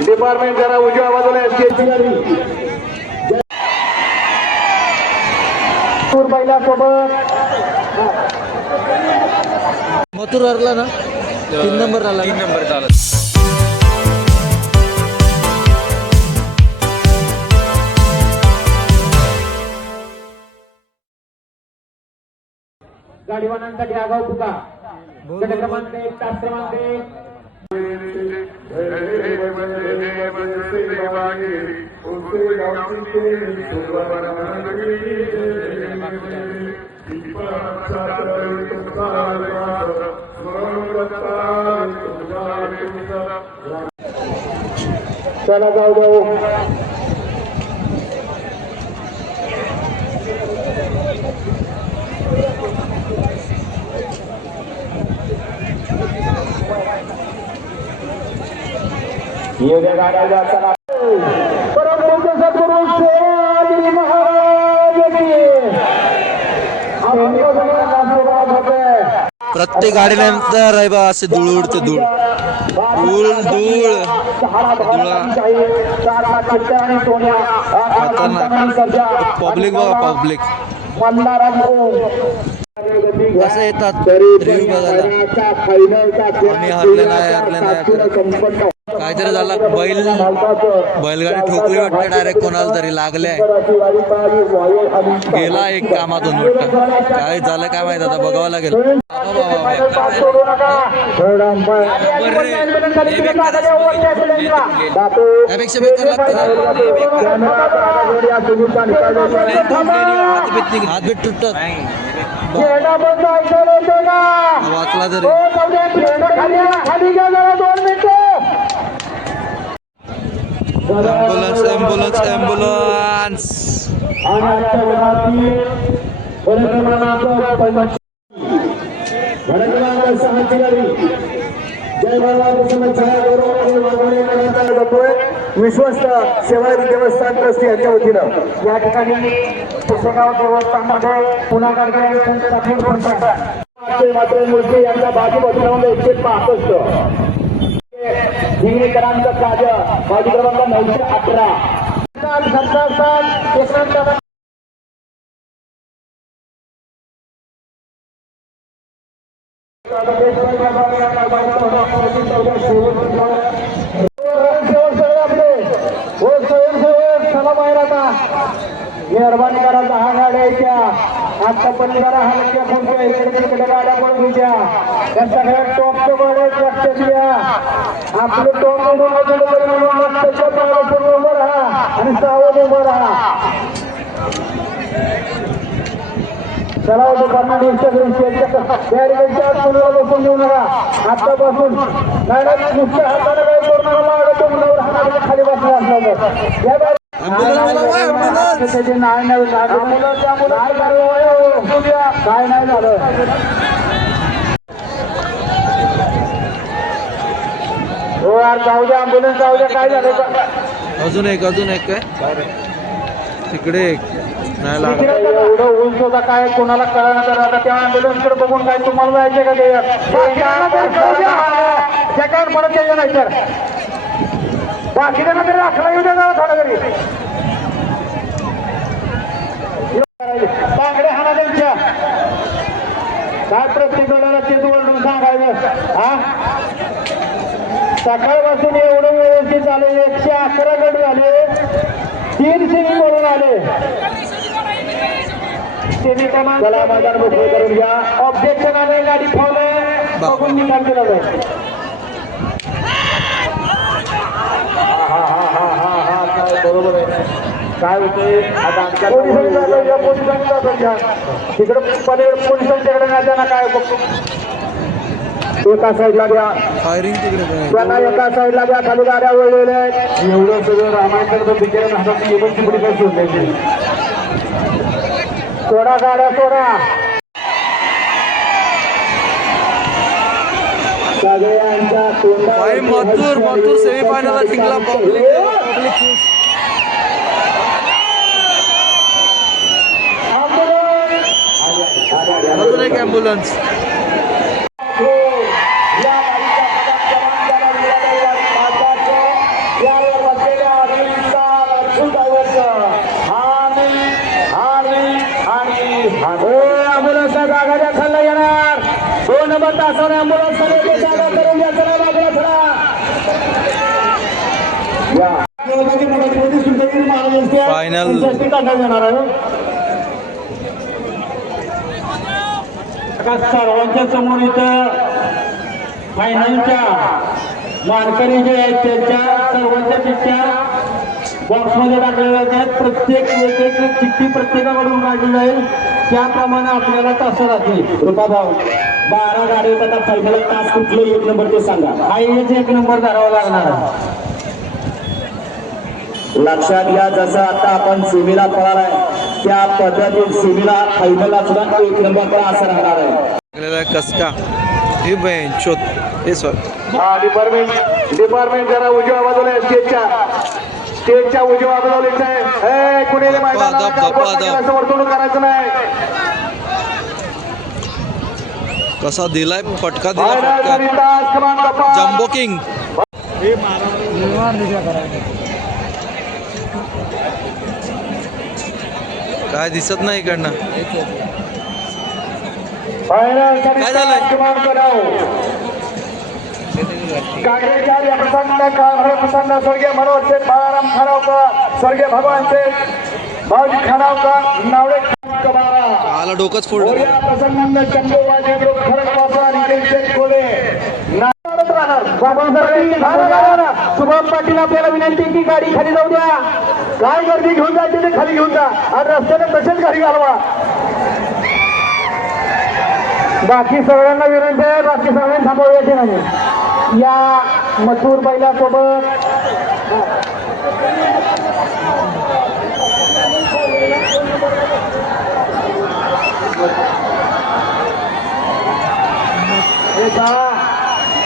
Department जरा उजव्या बाजूला मथुर हरला ना 3 नंबर आला 3 नंबर झाला. गाडीवानांसाठी आगाऊ फुका गट क्रमांक 1 तास क्रमांक 1 चला जाऊ जाऊ येऊद्या गाड्या जाताना परमपूज्य सद्गुरू सेवागिरी महाराज प्रत्येक गाडीनंतर आहे बा असे धूळ उडते धूळ धूळ पब्लिक बघा पब्लिक कसं येतात रिव्ह्यू बघायला आम्ही हरले नाही काहीतरी झालं बैलगाडी ठोकली वाटते डायरेक्ट कोणाला तरी लागले गेला एक कामातून वाटतं काय झालं काय माहित आता बघावं लागेल त्यापेक्षा बेकार लागतं हात बीत तुटतात वाचला तरी ॲम्ब्युलन्स ॲम्ब्युलन्स ॲम्ब्युलन्स विश्वस्त सेवागिरी देवस्थान ट्रस्ट यांच्या वतीनं या ठिकाणी पुस्तकाव देवस्थानमध्ये पुन्हा मात्र मूर्ती यांच्या बाजूबाजूला 165 हिंगणेकरांचं कार्य बाजू क्रमांक 911 मेहरबानी करा 10 गाड्या यायच्या आता पण जरा हलक्या फुलक्या इकडे गाड्या पळून घ्या त्या सगळ्या टॉपच्या गाड्या लक्षात घ्या आपलं टॉप उभं राहा आणि सावध उभं राहा चला बसून घेऊ नका आतापासून नुसत्या हाताने काही करू नका खाली बसला असला काय नाही झालं हो यार जाऊ द्या ॲम्ब्युलन्स जाऊ द्या काय झालं अजून एक काय तिकडे एक नाही लागत एवढं उंच होता काय कोणाला कळणार तर आता त्या ॲम्ब्युलन्स कडे बघून काय तुम्हाला जायचे का ते परत यायचं नाही तर बाकीच्यांना तरी राखला येऊ द्या थोडा तरी बांगड्या हाना त्यांच्या काय प्रत्येक वेळेला तेच ओरडून सांगायचं हा सकाळपासून एवढं व्यवस्थित झाले 111 गट झाले 3 सेमी बोलून आले सेमी क्रमांक चला मैदान मोकळे करून घ्या ऑब्जेक्शन आले गाडी फॉलो बघून निकाल केला जाईल काय बरोबर आहे काय होतंय आता तिकडे पोलिसांच्याकडे नाही त्यांना काय एका साईडला द्या फायरिंग तिकडे त्यांना एका साईडला द्या खाली गाड्या वळलेल्या आहेत एवढं सगळं रामायण बिचारा हातात एवढी पुढे काय सोडायची सोडा गाड्या सोडा सगळ्यांच्या भाई मथुर सेमीफायनलला जिंकला पब्लिक अजून एक ॲम्ब्युलन्स ॲम्ब्युलन्सच्या जागा खाल्ला येणार 2 नंबर तासाने ॲम्ब्युलन्स जागा करून द्या चला बाजूला चला फायनल येणार आहे सर्वांच्या समोर इथं फायनलच्या मानकरी जे आहेत त्यांच्या सर्वांच्या चिठ्ठ्या बॉक्समध्ये टाकलेल्या आहेत. प्रत्येक एक चिठ्ठी प्रत्येकाकडून काढली जाईल त्याप्रमाणे आपल्याला तास राहतील. रुपाभाऊ 12 गाडी आता फायनल तास कुठले 1 नंबर ते सांगा. हायच 1 नंबर धरावा लागणार आहे. लक्षात घ्या जसं आता आपण सेमीला पळालाय त्या पद्धतीत सेमीला फायनलला सुद्धा 1 नंबर तास राहणार आहे. कसका हे बेंचोत हे सर डिपार्टमेंट जरा उजव्या बाजूला स्टेजच्या उजव्या बाजूला आहे. कुणी मैदानाला वर्तवणूक करायचं नाही. कसा दिलाय फटका दिला जम्बो किंग काय दिसत नाही इकडनं काय झालंय स्वर्गीय मनोज शेठ बाळाराम खानावकर स्वर्गीय भगवान शेठ भाऊजी खानावकर नावडे आला डोकंच फोडलं प्रसन्न चंपोबाजी शुभम पाटील आपल्याला विनंती की गाडी खाली जाऊ द्या. काय गर्दी घेऊन जायची ते खाली घेऊन जा आणि रस्त्याने तसेच गाडी घालवा. बाकी सगळ्यांना विनंती आहे बाकी सगळ्यांनी थांबवायचे नाही. या मथुर बैलासोबत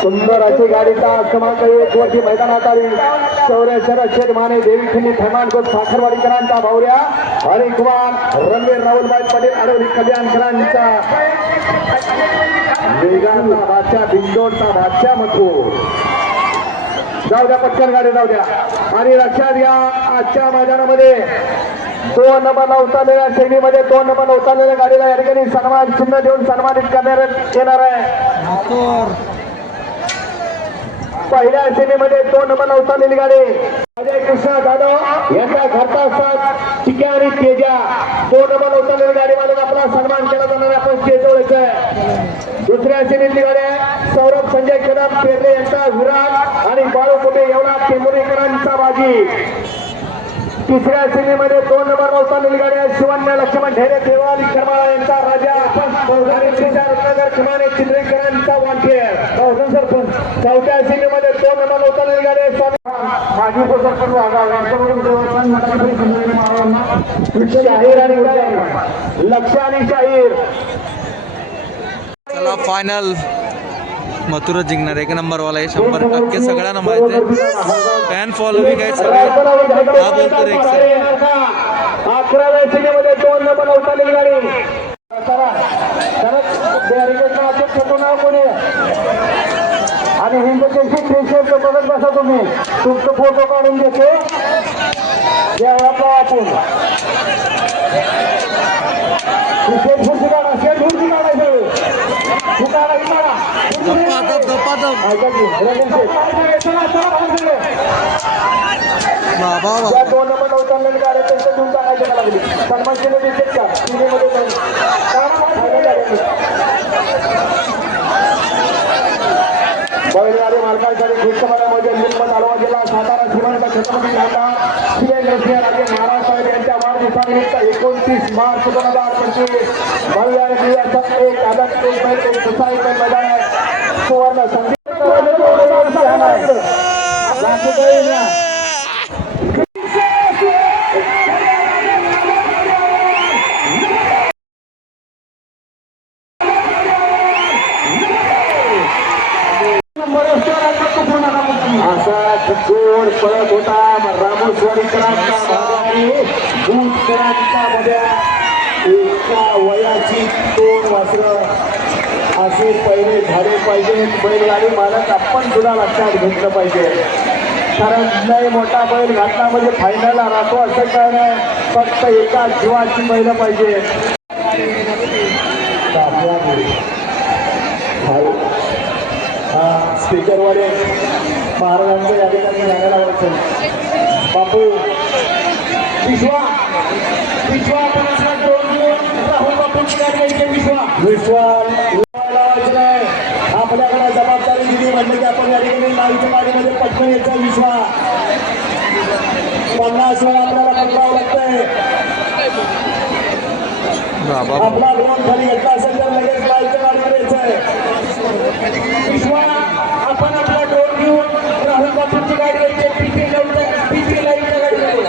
सुंदर अशी गाडीचा क्रमांक 1 वरती मैदानात आली. चौऱ्याशर शेठ माने देवीखिंडी थैमानकोट साखरवाडीकरांचा भावऱ्या हरिकुमार रणवीर राहुलभाई पटेल आडवली कल्याणकरांचा वेगाचा बादशाह बिंदोडचा बादशाह मथुर. जाऊ द्या पटकन गाडी जाऊ द्या. आणि लक्षात घ्या आजच्या मैदानामध्ये 2 नंबरला उतरलेल्या सेमीमध्ये 2 नंबरला उतरलेल्या गाडीला या ठिकाणी सन्मान चिन्ह देऊन सन्मानित करण्यात येणार आहे. पहिल्या सेमीमध्ये 2 नंबरला उतरलेली गाडी अजय कृष्ण जाधव यांच्या घरचा असतात टिक्या आणि तेजा 2 नंबरला उतरलेली गाडी मालक आपला सन्मान केला जाणार आपण स्टेजवर आहे. दुसऱ्या सेमीतली गाडी आहे सौरभ संजय कदम पेरले यांचा विराट आणि बाळू कुटे एवढा टेंबुरेकरांचा बाजी. तिसऱ्या सेमीमध्ये 2 नंबरला उतरलेली गाडी आहे शिवन्य लक्ष्मण ढेरे देवाली करमाळा यांचा राजा रत्नागर खमाने चित्रेकरांचा वानखेड सरपंच. चौथ्या सेमीमध्ये 2 नंबरला उतरलेली गाडी आहे माजी उपसरपंच शाहीर आणि लक्ष आणि शाहीर. चला फायनल मथुरच जिंकणार 1 नंबरवाला आहे 100% सगळ्यांना माहिती आहे. फॅन फॉलोविंग आहे सगळे हा बोलतो रे 11व्या सेमीमध्ये 2 नंबरला उतरलेली गाडी आणि हिंदकेशी क्रिकेट बघत बसा तुम्ही तुमचं फोटो काढून घेतो आपण क्रिकेट खुर्ची काढा शेट खुर्ची काढायचं या 2 नंबर उतरलेली गाडी त्यांच्या देऊन टाकायची लागली सन्मान केले क्रिकेटच्या टीव्हीमध्ये बैलगाडी मालकांसाठी खुशखबरीमध्ये निर्मल आळवा जिल्हा सातारा श्रीमंत छत्रपती शिवेंद्र सिंह राजे महाराज साहेब यांच्या वाढदिवसानिमित्त 29 मार्च 2025 भव्य आणि दिव्य असं एक आदत एक बैल एक दुसरा एक बैल मैदान आहे सुवर्ण संगीत गोड पळत होता रामेश्वरीकरांचा भूतकरांचा मध्ये एका वयाची 2 वासरं असे पहिले झाले पाहिजे. बैलगाडी मालक आपण सुद्धा लक्षात घेतलं पाहिजे, कारण लय मोठा बैल घातला म्हणजे फायनलला राहतो असं काय नाही, फक्त एका जीवाची बैल पाहिजे. स्पीकरवाले महाराजांच्या या ठिकाणी जायला लावायचं. बापू विश्वा विश्वा राहुल बापूंची गाडी यायची. विश्वा आपल्याकडे जबाबदारी दिली म्हणजे की आपण या ठिकाणी लाईच्या गाडीमध्ये पटकन यायचा. विश्वा 50 वेळा आपल्याला पटकावं लागतंय. आपला ड्रोन खाली घेतला असेल तर लगेच लाईच्या गाडीमध्ये यायचंय. विश्वा आपण आपला ड्रोन घेऊन राहुल बापूंची गाडी यायची. पीपी लाईच्या गाडीमध्ये.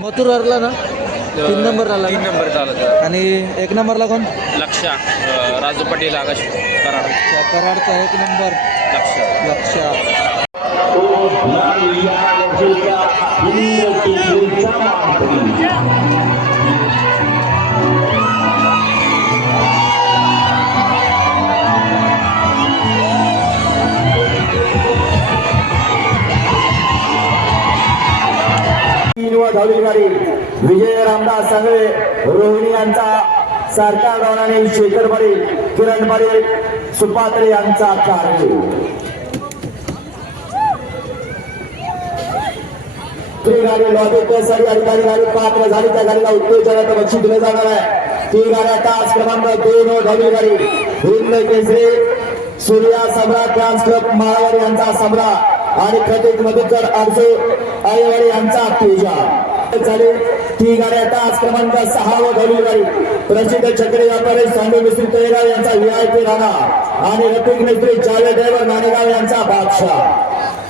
मथुर हरला ना, 3 नंबर आला. 3 नंबर झाला. आणि 1 नंबरला कोण? लक्ष राजू पटेल आकाश कराड. कराडचा 1 नंबर लक्ष. धावलेली गाडी विजय रामदास सांगळे रोहिणी यांचा सारखा गवनाने शेखर पाटील किरण पाटील सुपात्रे यांचा कार्य. गाडी लॉबीसाठी अधिकारी गाडी पात्र झाली. त्या गाडीला उत्तेजनाचं बक्षीस दिलं जाणार आहे. ती गाड्या तास क्रमांक 2 धावलेली गाडी हिंद केसरी सूर्या सम्राट डान्स क्लब माळावर यांचा सम्राट आणि प्रतीक मधुकर आरसो आईवाडी यांचा तेजा झाले. ती गाड्या तास क्रमांक 6 व धावलेली गाडी प्रसिद्ध चक्री व्यापारी सांडू मिस्त्री तळेगाव यांचा VIP राणा आणि रफिक मिस्त्री जावेद ड्रायव्हर नाणेगाव यांचा बादशाह.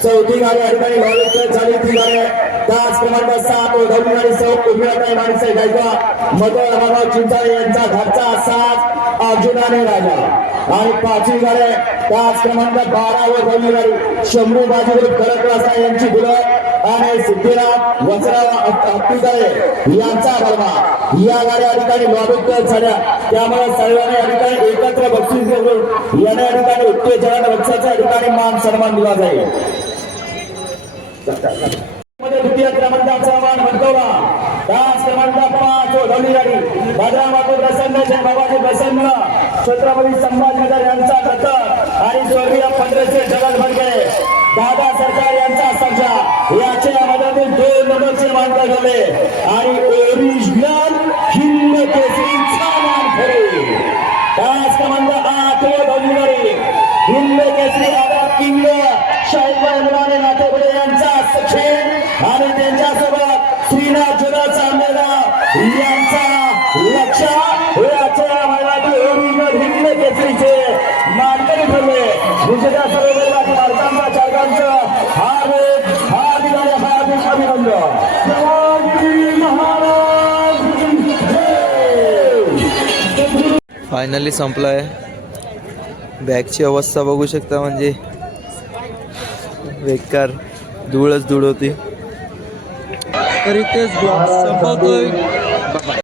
चौथी गाडी या ठिकाणी लॉबी झाली. ती गाडी तास क्रमांक 7 व धावलेली गाडी सौ उर्मिळाताई माणिकसाहेब गायकवाड मदर रामाराव चिंचाळे यांचा घरचा साथ अर्जुनाने राजा. आणि 5वी गाडी तास क्रमांक 12 व धावलेली गाडी शंभू बाजीराव खडकवासा यांची बुलट आणि सिद्धिराम वसराव अत्तिकाळे यांचा बलमा. या गाड्या या ठिकाणी लॉबी झाल्या, त्यामुळे सर्वांनी या ठिकाणी एकत्र बक्षीस घेऊन या ठिकाणी उत्तेजन बक्षाच्या ठिकाणी मान सन्मान दिला जाईल. द्वितीय क्रमांकाचा मान भटकवला. तास क्रमांक 5 व धावलेली गाडी बाजारामातून प्रसन्न बाबाजी प्रसन्न छत्रपती संभाजीनगर यांचा दत्तक आणि स्वर्गीय 1500 जगत भडके दादा सरकार यांचा सर्जा याच्या मदतीने 2 नंबरचे मानकर झाले आणि ओरिजिनल हिंद केसरीचा मान खरे. तास क्रमांक 8 व धावलेली गाडी हिंद केसरी आदा किंग शाहीबाई मुलाने नातेपुडे यांचा सखेन आणि त्यांच्यासोबत श्रीनाथ जुना चांदेला यांचा लक्ष याच्या महिन्यातील ओरिजिनल हिंद केसरीचे मानकरी ठरले. दुसऱ्या सर्व भारतांचा चालकांचं हार्दिक अभिनंदन. फायनली संपलाय. बॅगची अवस्था बघू शकता, म्हणजे बेकार धूळच धूळ होती. तर इथेच ब्लॉग संपवतोय.